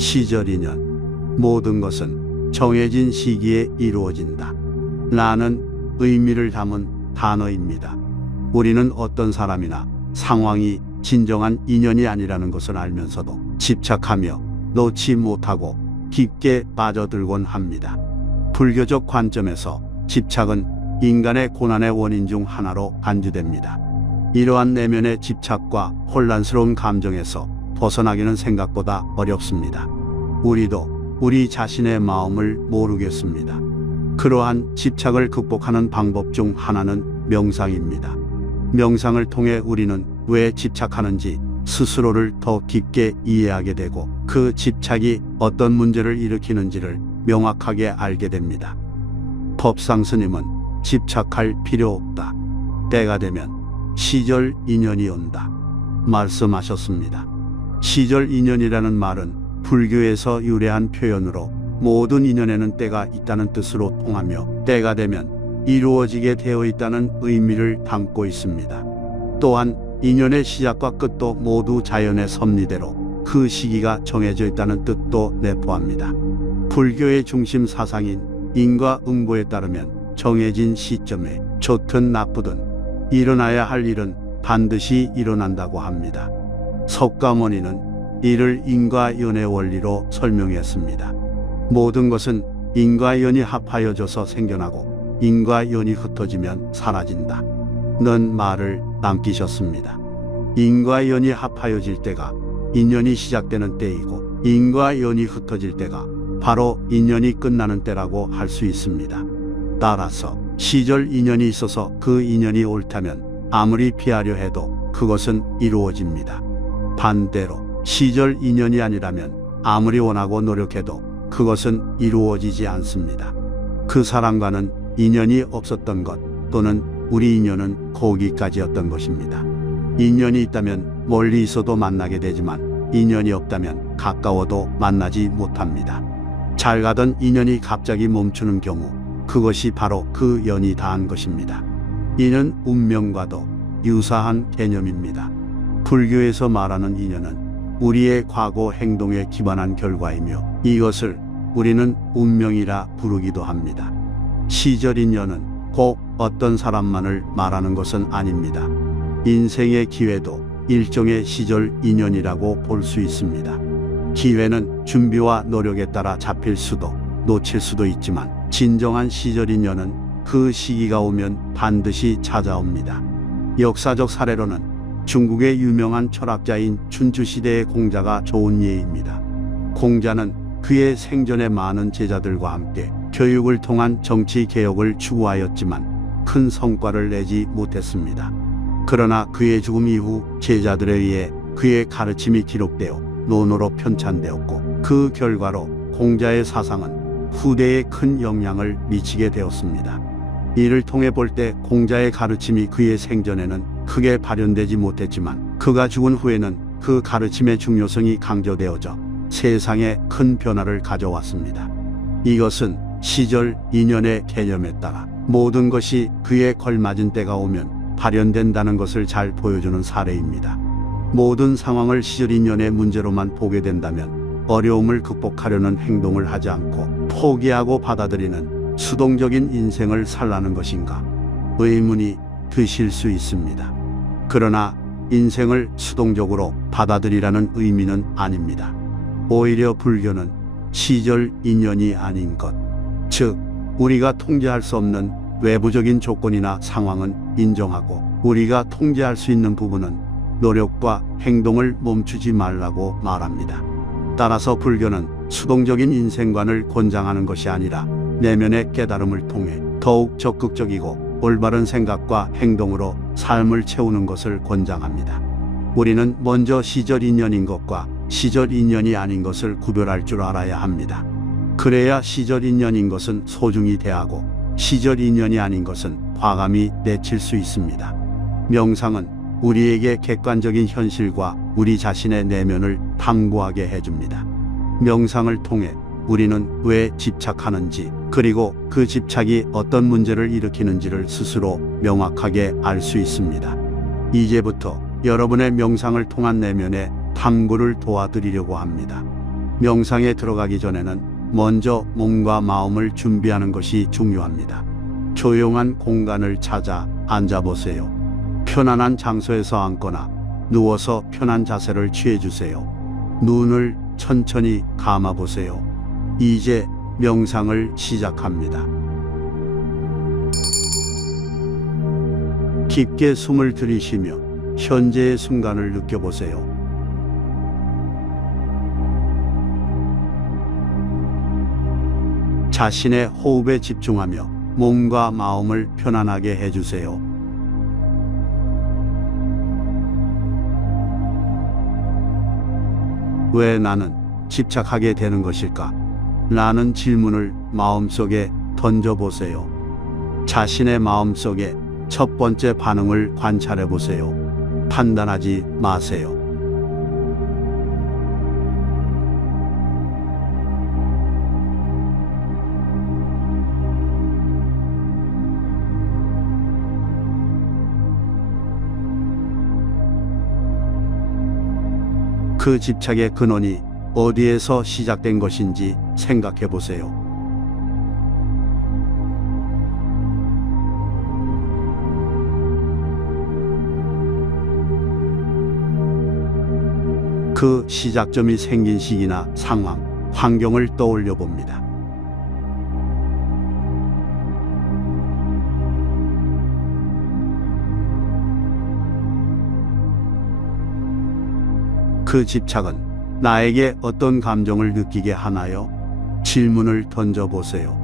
시절 인연. 모든 것은 정해진 시기에 이루어진다. 나는 의미를 담은 단어입니다. 우리는 어떤 사람이나 상황이 진정한 인연이 아니라는 것을 알면서도 집착하며 놓지 못하고 깊게 빠져들곤 합니다. 불교적 관점에서 집착은 인간의 고난의 원인 중 하나로 간주됩니다. 이러한 내면의 집착과 혼란스러운 감정에서 벗어나기는 생각보다 어렵습니다. 우리도 우리 자신의 마음을 모르겠습니다. 그러한 집착을 극복하는 방법 중 하나는 명상입니다. 명상을 통해 우리는 왜 집착하는지 스스로를 더 깊게 이해하게 되고 그 집착이 어떤 문제를 일으키는지를 명확하게 알게 됩니다. 법상 스님은 집착할 필요 없다. 때가 되면 시절 인연이 온다. 말씀하셨습니다. 시절 인연이라는 말은 불교에서 유래한 표현으로 모든 인연에는 때가 있다는 뜻으로 통하며 때가 되면 이루어지게 되어 있다는 의미를 담고 있습니다. 또한 인연의 시작과 끝도 모두 자연의 섭리대로 그 시기가 정해져 있다는 뜻도 내포합니다. 불교의 중심 사상인 인과응보에 따르면 정해진 시점에 좋든 나쁘든 일어나야 할 일은 반드시 일어난다고 합니다. 석가모니는 이를 인과연의 원리로 설명했습니다. 모든 것은 인과연이 합하여져서 생겨나고 인과연이 흩어지면 사라진다. 는 말을 남기셨습니다. 인과연이 합하여질 때가 인연이 시작되는 때이고 인과연이 흩어질 때가 바로 인연이 끝나는 때라고 할 수 있습니다. 따라서 시절 인연이 있어서 그 인연이 옳다면 아무리 피하려 해도 그것은 이루어집니다. 반대로 시절 인연이 아니라면 아무리 원하고 노력해도 그것은 이루어지지 않습니다. 그 사람과는 인연이 없었던 것 또는 우리 인연은 거기까지였던 것입니다. 인연이 있다면 멀리 있어도 만나게 되지만 인연이 없다면 가까워도 만나지 못합니다. 잘 가던 인연이 갑자기 멈추는 경우 그것이 바로 그 연이 다한 것입니다. 이는 운명과도 유사한 개념입니다. 불교에서 말하는 인연은 우리의 과거 행동에 기반한 결과이며 이것을 우리는 운명이라 부르기도 합니다. 시절 인연은 꼭 어떤 사람만을 말하는 것은 아닙니다. 인생의 기회도 일종의 시절 인연이라고 볼 수 있습니다. 기회는 준비와 노력에 따라 잡힐 수도 놓칠 수도 있지만 진정한 시절 인연은 그 시기가 오면 반드시 찾아옵니다. 역사적 사례로는 중국의 유명한 철학자인 춘추시대의 공자가 좋은 예입니다. 공자는 그의 생전에 많은 제자들과 함께 교육을 통한 정치 개혁을 추구하였지만 큰 성과를 내지 못했습니다. 그러나 그의 죽음 이후 제자들에 의해 그의 가르침이 기록되어 논어로 편찬되었고 그 결과로 공자의 사상은 후대에 큰 영향을 미치게 되었습니다. 이를 통해 볼 때 공자의 가르침이 그의 생전에는 크게 발현되지 못했지만 그가 죽은 후에는 그 가르침의 중요성이 강조되어져 세상에 큰 변화를 가져왔습니다. 이것은 시절 인연의 개념에 따라 모든 것이 그에 걸맞은 때가 오면 발현된다는 것을 잘 보여주는 사례입니다. 모든 상황을 시절 인연의 문제로만 보게 된다면 어려움을 극복하려는 행동을 하지 않고 포기하고 받아들이는 수동적인 인생을 살라는 것인가 의문이 드실 수 있습니다. 그러나 인생을 수동적으로 받아들이라는 의미는 아닙니다. 오히려 불교는 시절 인연이 아닌 것, 즉 우리가 통제할 수 없는 외부적인 조건이나 상황은 인정하고 우리가 통제할 수 있는 부분은 노력과 행동을 멈추지 말라고 말합니다. 따라서 불교는 수동적인 인생관을 권장하는 것이 아니라 내면의 깨달음을 통해 더욱 적극적이고 올바른 생각과 행동으로 삶을 채우는 것을 권장합니다. 우리는 먼저 시절 인연인 것과 시절 인연이 아닌 것을 구별할 줄 알아야 합니다. 그래야 시절 인연인 것은 소중히 대하고 시절 인연이 아닌 것은 과감히 내칠 수 있습니다. 명상은 우리에게 객관적인 현실과 우리 자신의 내면을 탐구하게 해줍니다. 명상을 통해 우리는 왜 집착하는지 그리고 그 집착이 어떤 문제를 일으키는지를 스스로 명확하게 알 수 있습니다. 이제부터 여러분의 명상을 통한 내면의 탐구를 도와드리려고 합니다. 명상에 들어가기 전에는 먼저 몸과 마음을 준비하는 것이 중요합니다. 조용한 공간을 찾아 앉아보세요. 편안한 장소에서 앉거나 누워서 편한 자세를 취해주세요. 눈을 천천히 감아보세요. 이제 명상을 시작합니다. 깊게 숨을 들이쉬며 현재의 순간을 느껴보세요. 자신의 호흡에 집중하며 몸과 마음을 편안하게 해주세요. 왜 나는 집착하게 되는 것일까? 라는 질문을 마음속에 던져보세요. 자신의 마음속에 첫 번째 반응을 관찰해 보세요. 판단하지 마세요. 그 집착의 근원이 어디에서 시작된 것인지 생각해 보세요. 그 시작점이 생긴 시기나 상황, 환경을 떠올려 봅니다. 그 집착은 나에게 어떤 감정을 느끼게 하나요? 질문을 던져보세요.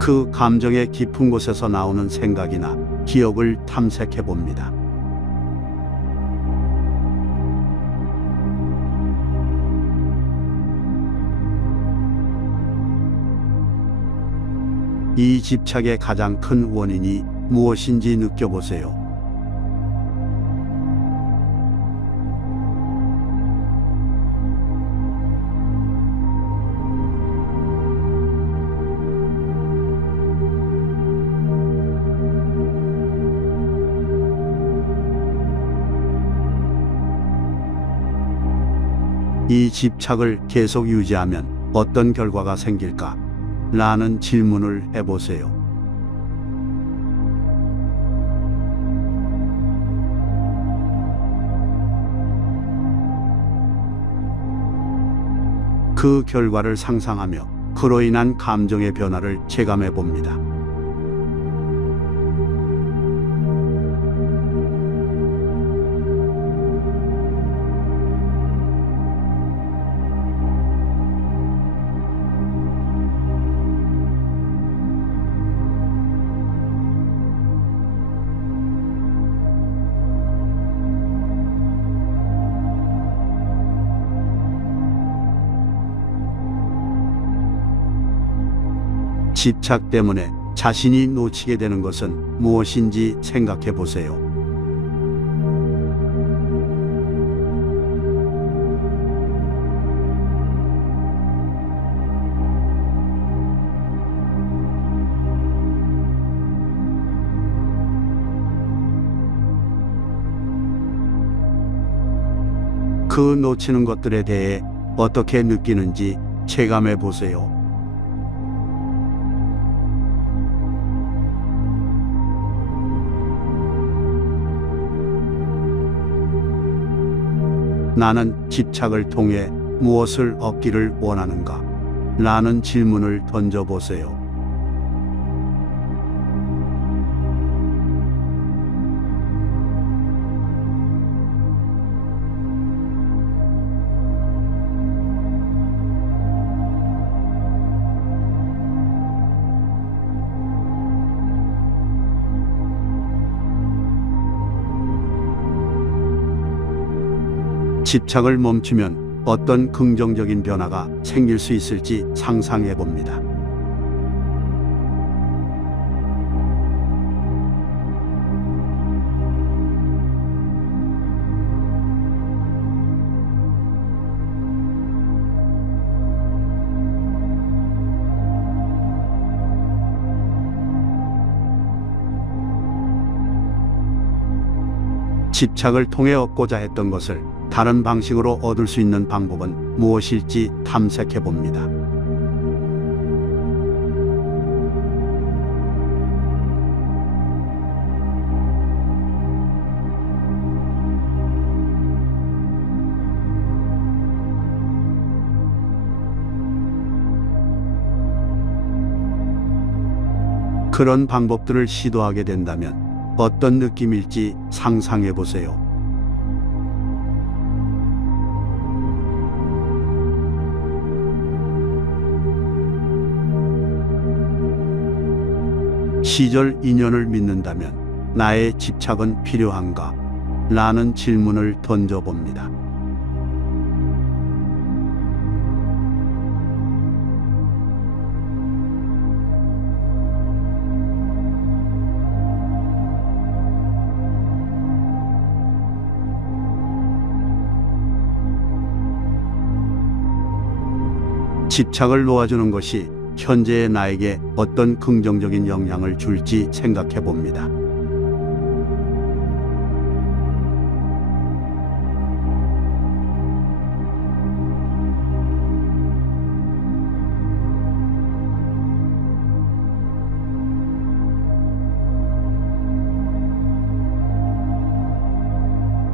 그 감정의 깊은 곳에서 나오는 생각이나 기억을 탐색해 봅니다. 이 집착의 가장 큰 원인이 무엇인지 느껴보세요. 이 집착을 계속 유지하면 어떤 결과가 생길까? 라는 질문을 해보세요. 그 결과를 상상하며 그로 인한 감정의 변화를 체감해 봅니다. 집착 때문에 자신이 놓치게 되는 것은 무엇인지 생각해 보세요. 그 놓치는 것들에 대해 어떻게 느끼는지 체감해 보세요. 나는 집착을 통해 무엇을 얻기를 원하는가? 라는 질문을 던져보세요. 집착을 멈추면 어떤 긍정적인 변화가 생길 수 있을지 상상해 봅니다. 집착을 통해 얻고자 했던 것을 다른 방식으로 얻을 수 있는 방법은 무엇일지 탐색해 봅니다. 그런 방법들을 시도하게 된다면 어떤 느낌일지 상상해 보세요. 시절 인연을 믿는다면 나의 집착은 필요한가? 라는 질문을 던져봅니다. 집착을 놓아주는 것이 현재의 나에게 어떤 긍정적인 영향을 줄지 생각해 봅니다.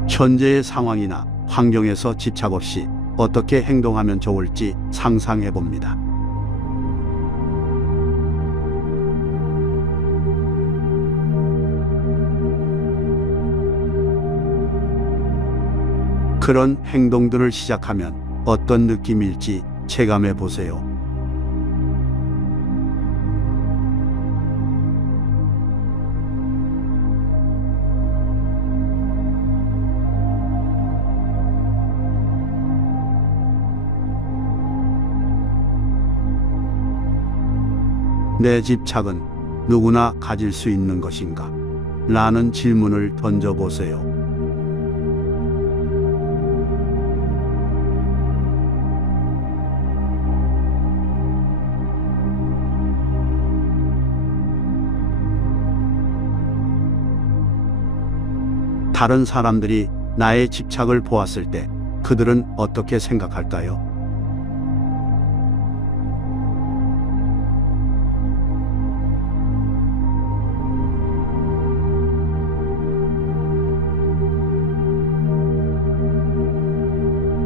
현재의 상황이나 환경에서 집착 없이 어떻게 행동하면 좋을지 상상해 봅니다. 그런 행동들을 시작하면 어떤 느낌일지 체감해 보세요. 내 집착은 누구나 가질 수 있는 것인가? 라는 질문을 던져보세요. 다른 사람들이 나의 집착을 보았을 때 그들은 어떻게 생각할까요?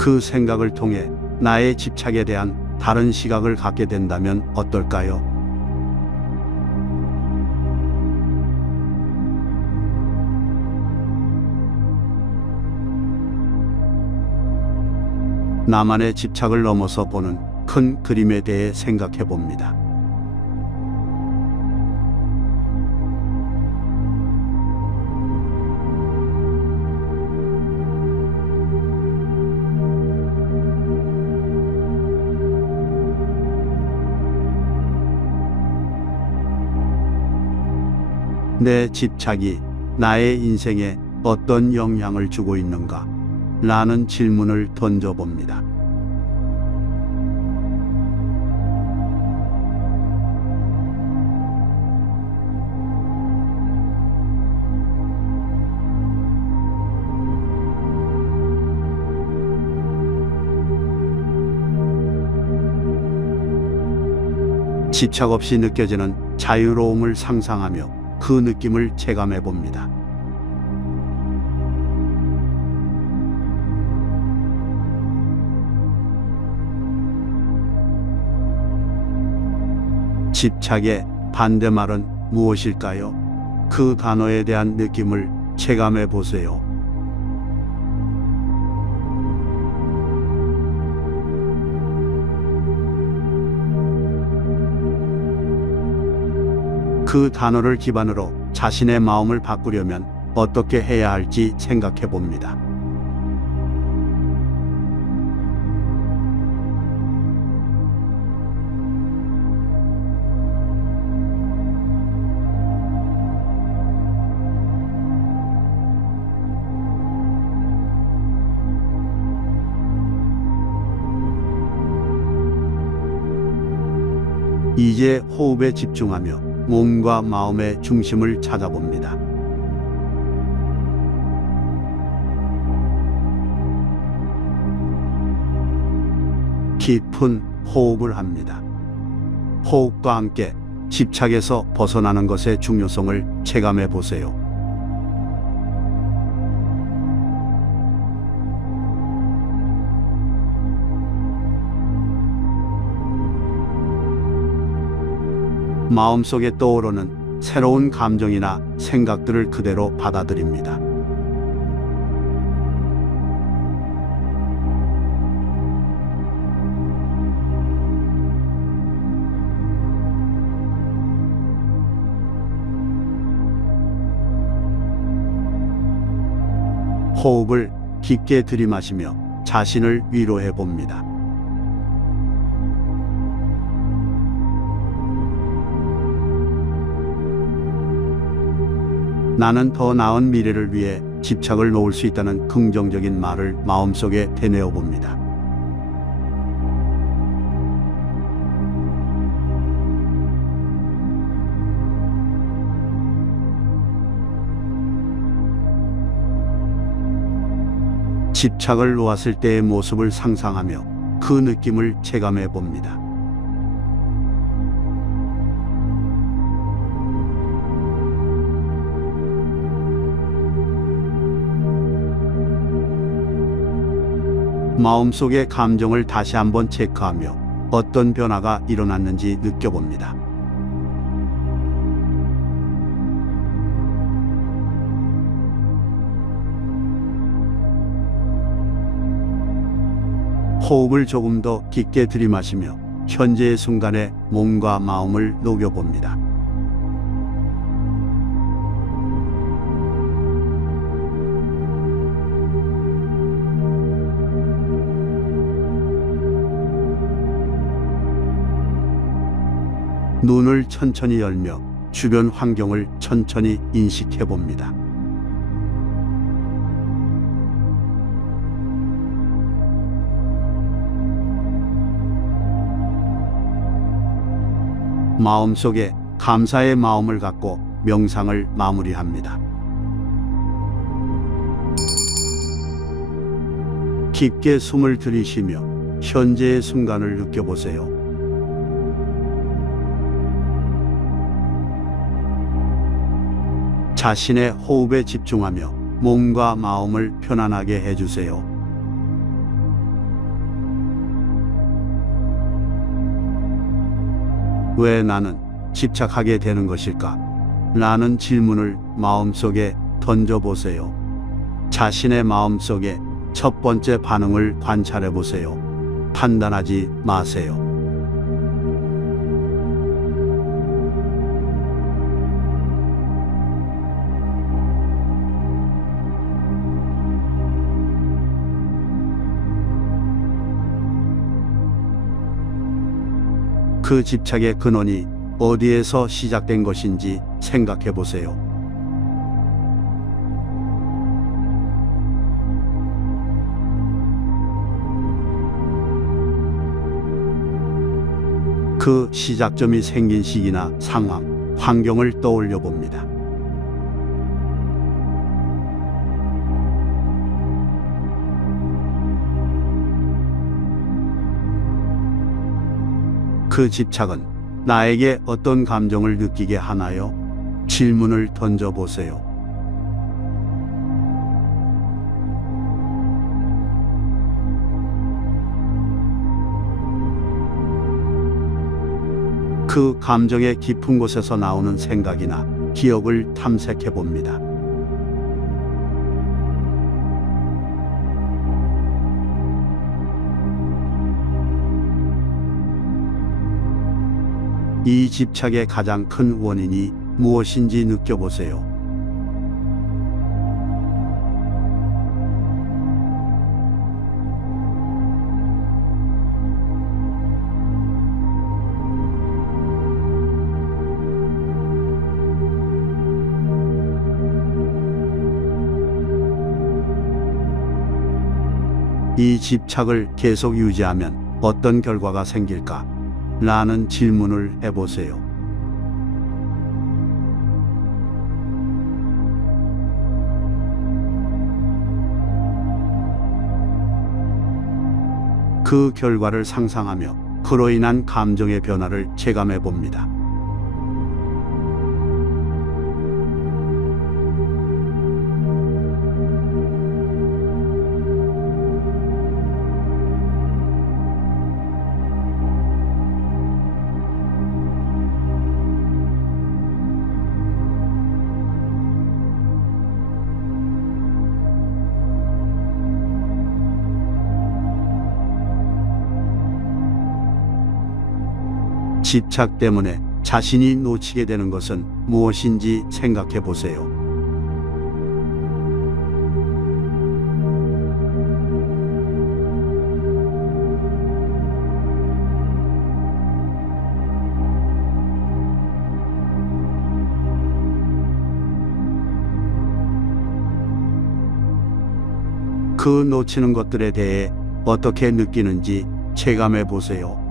그 생각을 통해 나의 집착에 대한 다른 시각을 갖게 된다면 어떨까요? 나만의 집착을 넘어서 보는 큰 그림에 대해 생각해 봅니다. 내 집착이 나의 인생에 어떤 영향을 주고 있는가? 라는 질문을 던져봅니다. 집착 없이 느껴지는 자유로움을 상상하며 그 느낌을 체감해 봅니다. 집착의 반대말은 무엇일까요? 그 단어에 대한 느낌을 체감해 보세요. 그 단어를 기반으로 자신의 마음을 바꾸려면 어떻게 해야 할지 생각해 봅니다. 이제 호흡에 집중하며 몸과 마음의 중심을 찾아봅니다. 깊은 호흡을 합니다. 호흡과 함께 집착에서 벗어나는 것의 중요성을 체감해 보세요. 마음속에 떠오르는 새로운 감정이나 생각들을 그대로 받아들입니다. 호흡을 깊게 들이마시며 자신을 위로해 봅니다. 나는 더 나은 미래를 위해 집착을 놓을 수 있다는 긍정적인 말을 마음속에 되뇌어 봅니다. 집착을 놓았을 때의 모습을 상상하며 그 느낌을 체감해 봅니다. 마음속의 감정을 다시 한번 체크하며 어떤 변화가 일어났는지 느껴봅니다. 호흡을 조금 더 깊게 들이마시며 현재의 순간에 몸과 마음을 녹여봅니다. 눈을 천천히 열며 주변 환경을 천천히 인식해 봅니다. 마음속에 감사의 마음을 갖고 명상을 마무리합니다. 깊게 숨을 들이쉬며 현재의 순간을 느껴보세요. 자신의 호흡에 집중하며 몸과 마음을 편안하게 해주세요. 왜 나는 집착하게 되는 것일까? 라는 질문을 마음속에 던져보세요. 자신의 마음속에 첫 번째 반응을 관찰해 보세요. 판단하지 마세요. 그 집착의 근원이 어디에서 시작된 것인지 생각해 보세요. 그 시작점이 생긴 시기나 상황, 환경을 떠올려 봅니다. 그 집착은 나에게 어떤 감정을 느끼게 하나요? 질문을 던져보세요. 그 감정의 깊은 곳에서 나오는 생각이나 기억을 탐색해 봅니다. 이 집착의 가장 큰 원인이 무엇인지 느껴보세요. 이 집착을 계속 유지하면 어떤 결과가 생길까? 라는 질문을 해보세요. 그 결과를 상상하며 그로 인한 감정의 변화를 체감해 봅니다. 집착 때문에 자신이 놓치게 되는 것은 무엇인지 생각해 보세요. 그 놓치는 것들에 대해 어떻게 느끼는지 체감해 보세요.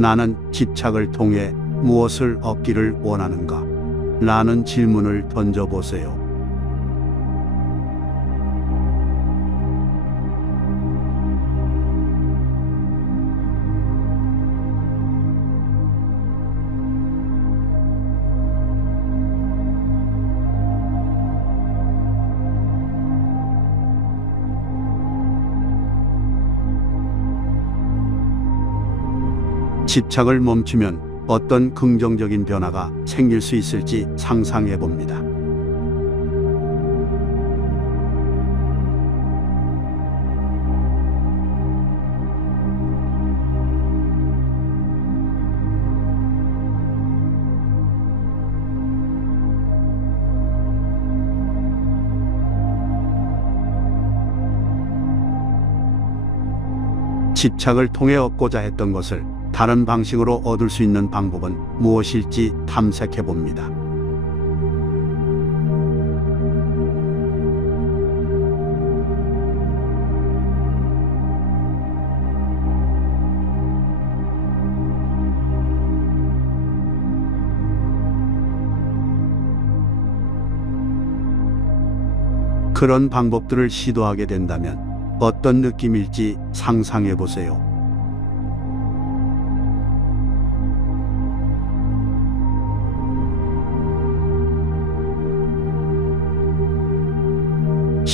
나는 집착을 통해 무엇을 얻기를 원하는가? 라는 질문을 던져보세요. 집착을 멈추면 어떤 긍정적인 변화가 생길 수 있을지 상상해 봅니다. 집착을 통해 얻고자 했던 것을 다른 방식으로 얻을 수 있는 방법은 무엇일지 탐색해 봅니다. 그런 방법들을 시도하게 된다면 어떤 느낌일지 상상해 보세요.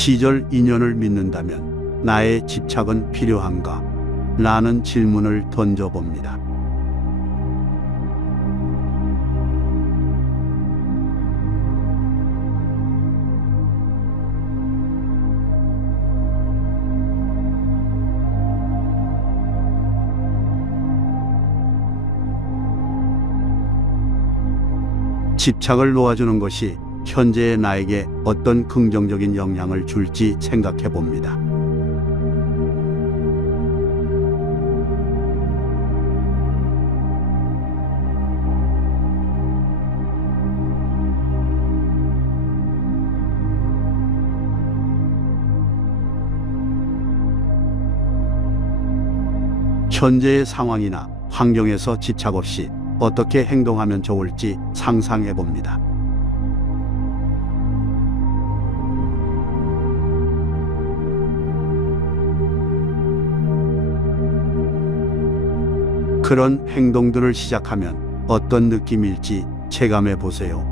시절 인연을 믿는다면 나의 집착은 필요한가? 라는 질문을 던져봅니다. 집착을 놓아주는 것이 현재의 나에게 어떤 긍정적인 영향을 줄지 생각해 봅니다. 현재의 상황이나 환경에서 집착 없이 어떻게 행동하면 좋을지 상상해 봅니다. 그런 행동들을 시작하면 어떤 느낌일지 체감해 보세요.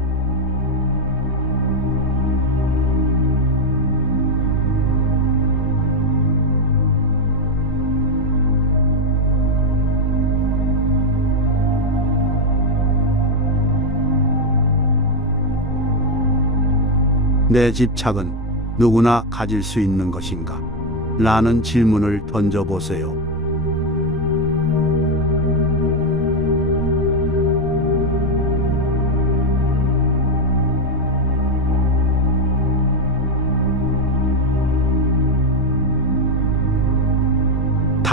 내 집착은 누구나 가질 수 있는 것인가? 라는 질문을 던져보세요.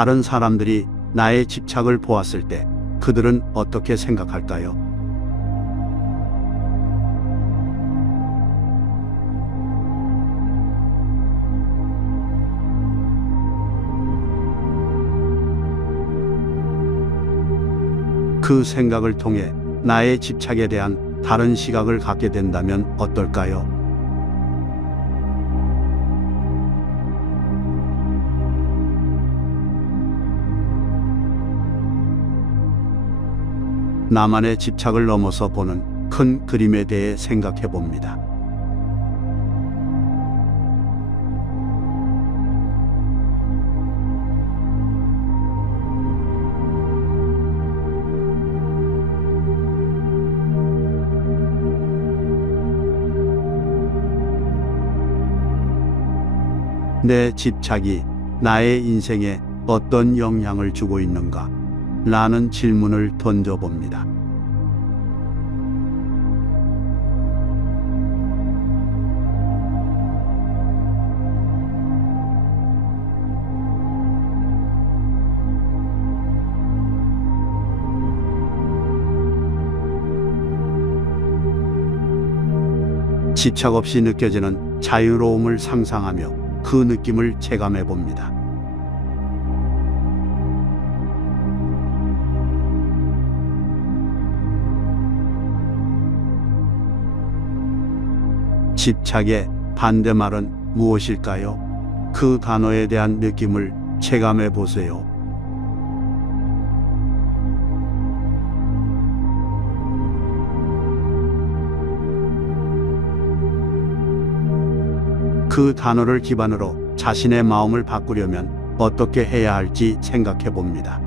다른 사람들이 나의 집착을 보았을 때 그들은 어떻게 생각할까요? 그 생각을 통해 나의 집착에 대한 다른 시각을 갖게 된다면 어떨까요? 나만의 집착을 넘어서 보는 큰 그림에 대해 생각해 봅니다. 내 집착이 나의 인생에 어떤 영향을 주고 있는가? 라는 질문을 던져봅니다. 집착 없이 느껴지는 자유로움을 상상하며 그 느낌을 체감해 봅니다. 집착의 반대말은 무엇일까요? 그 단어에 대한 느낌을 체감해 보세요. 그 단어를 기반으로 자신의 마음을 바꾸려면 어떻게 해야 할지 생각해 봅니다.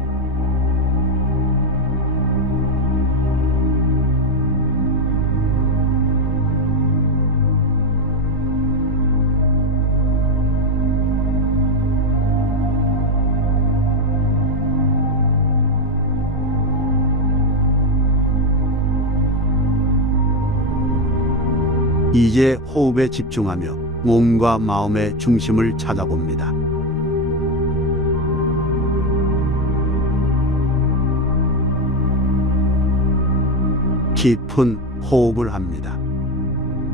이제 호흡에 집중하며 몸과 마음의 중심을 찾아봅니다. 깊은 호흡을 합니다.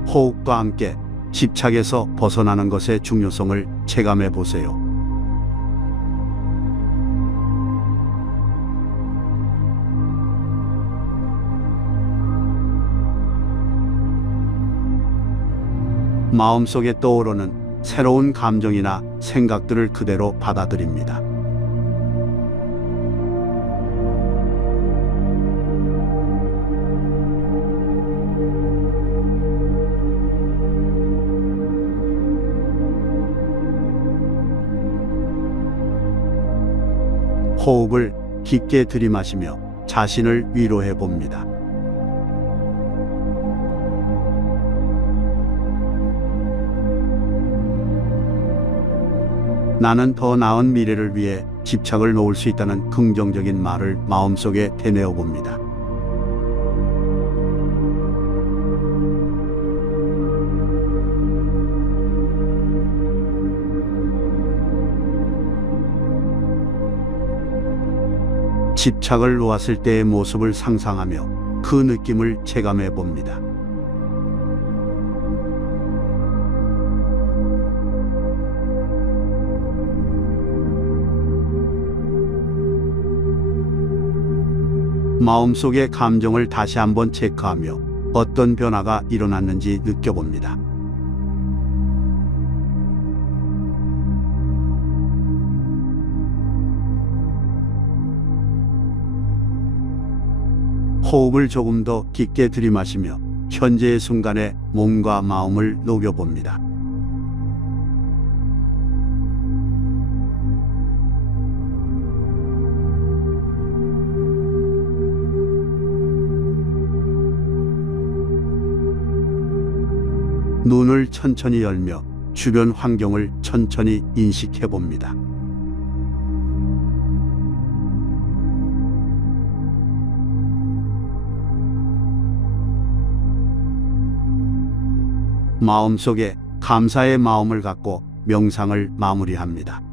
호흡과 함께 집착에서 벗어나는 것의 중요성을 체감해 보세요. 마음속에 떠오르는 새로운 감정이나 생각들을 그대로 받아들입니다. 호흡을 깊게 들이마시며 자신을 위로해 봅니다. 나는 더 나은 미래를 위해 집착을 놓을 수 있다는 긍정적인 말을 마음속에 되뇌어 봅니다. 집착을 놓았을 때의 모습을 상상하며 그 느낌을 체감해 봅니다. 마음속의 감정을 다시 한번 체크하며 어떤 변화가 일어났는지 느껴봅니다. 호흡을 조금 더 깊게 들이마시며 현재의 순간에 몸과 마음을 녹여봅니다. 눈을 천천히 열며 주변 환경을 천천히 인식해 봅니다. 마음속에 감사의 마음을 갖고 명상을 마무리합니다.